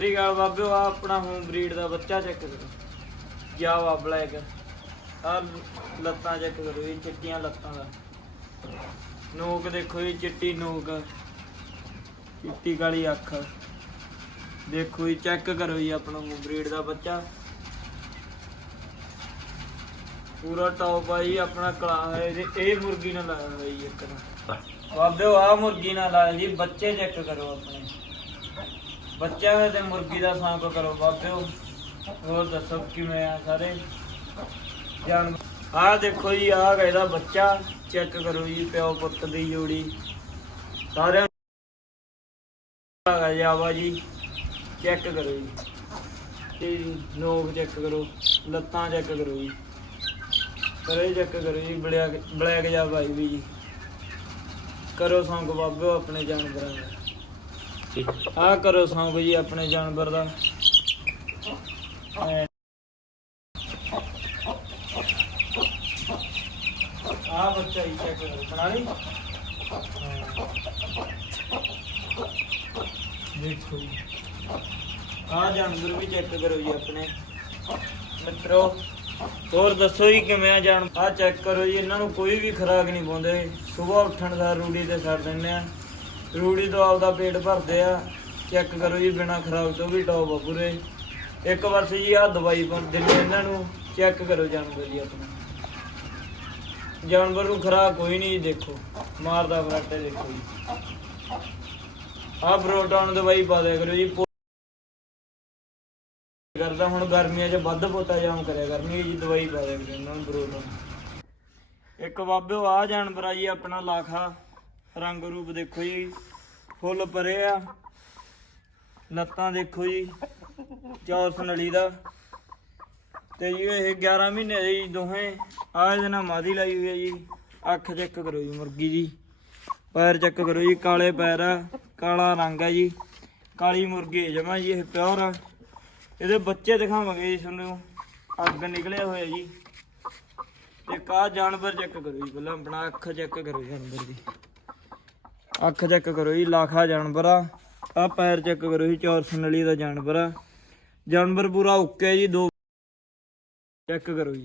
ਸ੍ਰੀ ਅਕਾਲ ਬਾਬਿਓ ਆ ਆਪਣਾ home breed ਦਾ ਬੱਚਾ ਚੈੱਕ ਕਰੋ। ਜਾਵਾ ਬਲੈਕ ਆ ਲੱਤਾਂ ਚੈੱਕ ਕਰੋ, ਇਹ ਚਿੱਟੀਆਂ ਲੱਤਾਂ ਦਾ। ਨੋਕ ਦੇਖੋ ਇਹ ਚਿੱਟੀ ਨੋਕ। ਚਿੱਟੀ ਕਾਲੀ ਅੱਖ। ਦੇਖੋ ਜੀ ਚੈੱਕ ਕਰੋ ਜੀ ਆਪਣਾ ਹੋਮ ਬਰੀਡ ਦਾ ਬੱਚਾ। ਪੂਰਾ ਟੌਪ ਆ ਜੀ, ਆਪਣਾ ਕਲਾ ਇਹ ਮੁਰਗੀ ਨਾਲ ਲਾਇਆ ਹੋਇਆ ਜੀ ਇੱਕ ਦਾ। ਬਾਬਿਓ ਆ ਮੁਰਗੀ ਨਾਲ ਲਾਇਆ ਜੀ, ਬੱਚੇ ਚੈੱਕ ਕਰੋ ਆਪਣੇ। ਬੱਚਿਆਂ ਦੇ ਤੇ ਮੁਰਗੀ ਦਾ ਸਾਂਭ ਕਰੋ ਬਾਬਿਓ। ਹੋਰ ਦੱਸੋ ਕਿਵੇਂ ਆ ਸਾਰੇ? ਜਾਨ ਆਹ ਦੇਖੋ ਜੀ ਆਹ ਇਹਦਾ ਬੱਚਾ। ਚੈੱਕ ਕਰੋ ਜੀ, ਪਿਓ ਪੁੱਤ ਦੀ ਜੋੜੀ। ਸਾਰਿਆਂ ਆ ਜਾਵਾ ਜੀ ਚੈੱਕ ਕਰੋ ਜੀ। ਤੇ ਨੋਕ ਚੈੱਕ ਕਰੋ, ਲੱਤਾਂ ਚੈੱਕ ਕਰੋ ਜੀ। ਕਰੇ ਚੈੱਕ ਕਰੋ ਜੀ, ਬਲੈਕ ਬਲੈਕ ਜਾ ਭਾਈ ਵੀ ਜੀ। ਕਰੋ ਸੰਗ ਬਾਬਿਓ ਆਪਣੇ ਜਾਨਵਰਾਂ ਦਾ। ਆ ਕਰੋ ਸੌਂਗ ਜੀ ਆਪਣੇ ਜਾਨਵਰ ਦਾ। ਆ ਬੱਚਾ ਹੀ ਚੈੱਕ ਕਰੋ ਬਣਾ ਲਈ ਦੇਖੋ ਜੀ। ਆ ਜਾਨਵਰ ਵੀ ਚੈੱਕ ਕਰੋ ਜੀ ਆਪਣੇ। ਮਿੱਤਰੋ, ਹੋਰ ਦੱਸੋ ਜੀ ਕਿਵੇਂ ਆ ਜਾਨ ਆ ਚੈੱਕ ਕਰੋ ਜੀ, ਇਹਨਾਂ ਨੂੰ ਕੋਈ ਵੀ ਖੁਰਾਕ ਨਹੀਂ ਪਾਉਂਦੇ। ਸਵੇਰ ਉੱਠਣ ਦਾ ਰੂੜੀ ਤੇ ਛੱਡ ਦਿੰਦੇ ਆ। ਰੂੜੀ ਤੋਂ ਆਪਦਾ ਪੇਟ ਭਰਦੇ ਆ। ਚੈੱਕ ਕਰੋ ਜੀ, ਬਿਨਾ ਖਰਾਬ ਤੋਂ ਵੀ ਟੌਪ ਆ ਪੂਰੇ। ਇੱਕ ਵਾਰ ਜੀ ਆ ਦਵਾਈ ਦਿੰਦੇ ਇਹਨਾਂ ਨੂੰ। ਚੈੱਕ ਕਰੋ ਜਾਨਵਰ ਜੀ ਆਪਣਾ। ਜਾਨਵਰ ਨੂੰ ਖਰਾਕ ਕੋਈ ਨਹੀਂ ਦੇਖੋ। ਮਾਰਦਾ ਫਰਾਟੇ ਦੇਖੋ ਜੀ। ਆ ਬਰੋਟਾਨ ਦਵਾਈ ਪਾ ਦਿਆ ਕਰੋ ਜੀ ਕਰਦਾ ਹੁਣ ਗਰਮੀਆਂ 'ਚ ਵੱਧ ਪੋਤਾ ਜਾਮ ਕਰਿਆ ਕਰਨੀ ਜੀ, ਦਵਾਈ ਪਾ ਦਿਆ ਕਰੋ ਇਹਨਾਂ ਨੂੰ ਬਰੋਟਾਨ ਇੱਕ ਬਾਬਿਓ ਆ ਜਾਨਵਰ ਆ ਜੀ, ਆਪਣਾ ਲਾਖਾ। ਰੰਗ ਰੂਪ ਦੇਖੋ ਜੀ, ਫੁੱਲ ਪਰੇ ਆ। ਲੱਤਾਂ ਦੇਖੋ ਜੀ, ਚੌਰਸ ਨਲੀ ਦਾ। ਤੇ ਜੀ ਇਹ 11 ਮਹੀਨੇ ਦੇ ਜੀ ਦੋਹੇ ਆ ਇਹਦੇ ਨਾਲ ਮਾਦੀ ਲਾਈ ਹੋਈ ਹੈ ਜੀ। ਅੱਖ ਚੈੱਕ ਕਰੋ ਜੀ ਮੁਰਗੀ ਜੀ। ਪੈਰ ਚੈੱਕ ਕਰੋ ਜੀ, ਕਾਲੇ ਪੈਰ ਆ, ਕਾਲਾ ਰੰਗ ਹੈ ਜੀ। ਕਾਲੀ ਮੁਰਗੀ ਜਮਾ ਜੀ, ਇਹ ਪਿਓਰ ਆ। ਇਹਦੇ ਬੱਚੇ ਦਿਖਾਵਾਂਗੇ ਜੀ ਤੁਹਾਨੂੰ। ਅੱਗ ਨਿਕਲਿਆ ਹੋਇਆ ਜੀ। ਤੇ ਕਾ ਜਾਨਵਰ ਚੈੱਕ ਕਰੋ ਜੀ, ਪਹਿਲਾਂ ਆਪਣਾ ਅੱਖ ਚੈੱਕ ਕਰੋ ਜਾਨਵਰ ਦੀ। ਅੱਖ ਚੈੱਕ ਕਰੋ ਜੀ, ਲਾਖਾ ਜਾਨਵਰ ਆ। ਆ ਪੈਰ ਚੈੱਕ ਕਰੋ ਜੀ ਚੌਰਸ ਨਲੀ ਦਾ ਜਾਨਵਰ ਆ। ਜਾਨਵਰ ਪੂਰਾ ਓਕੇ ਜੀ, ਦੋ ਚੈੱਕ ਕਰੋ ਜੀ।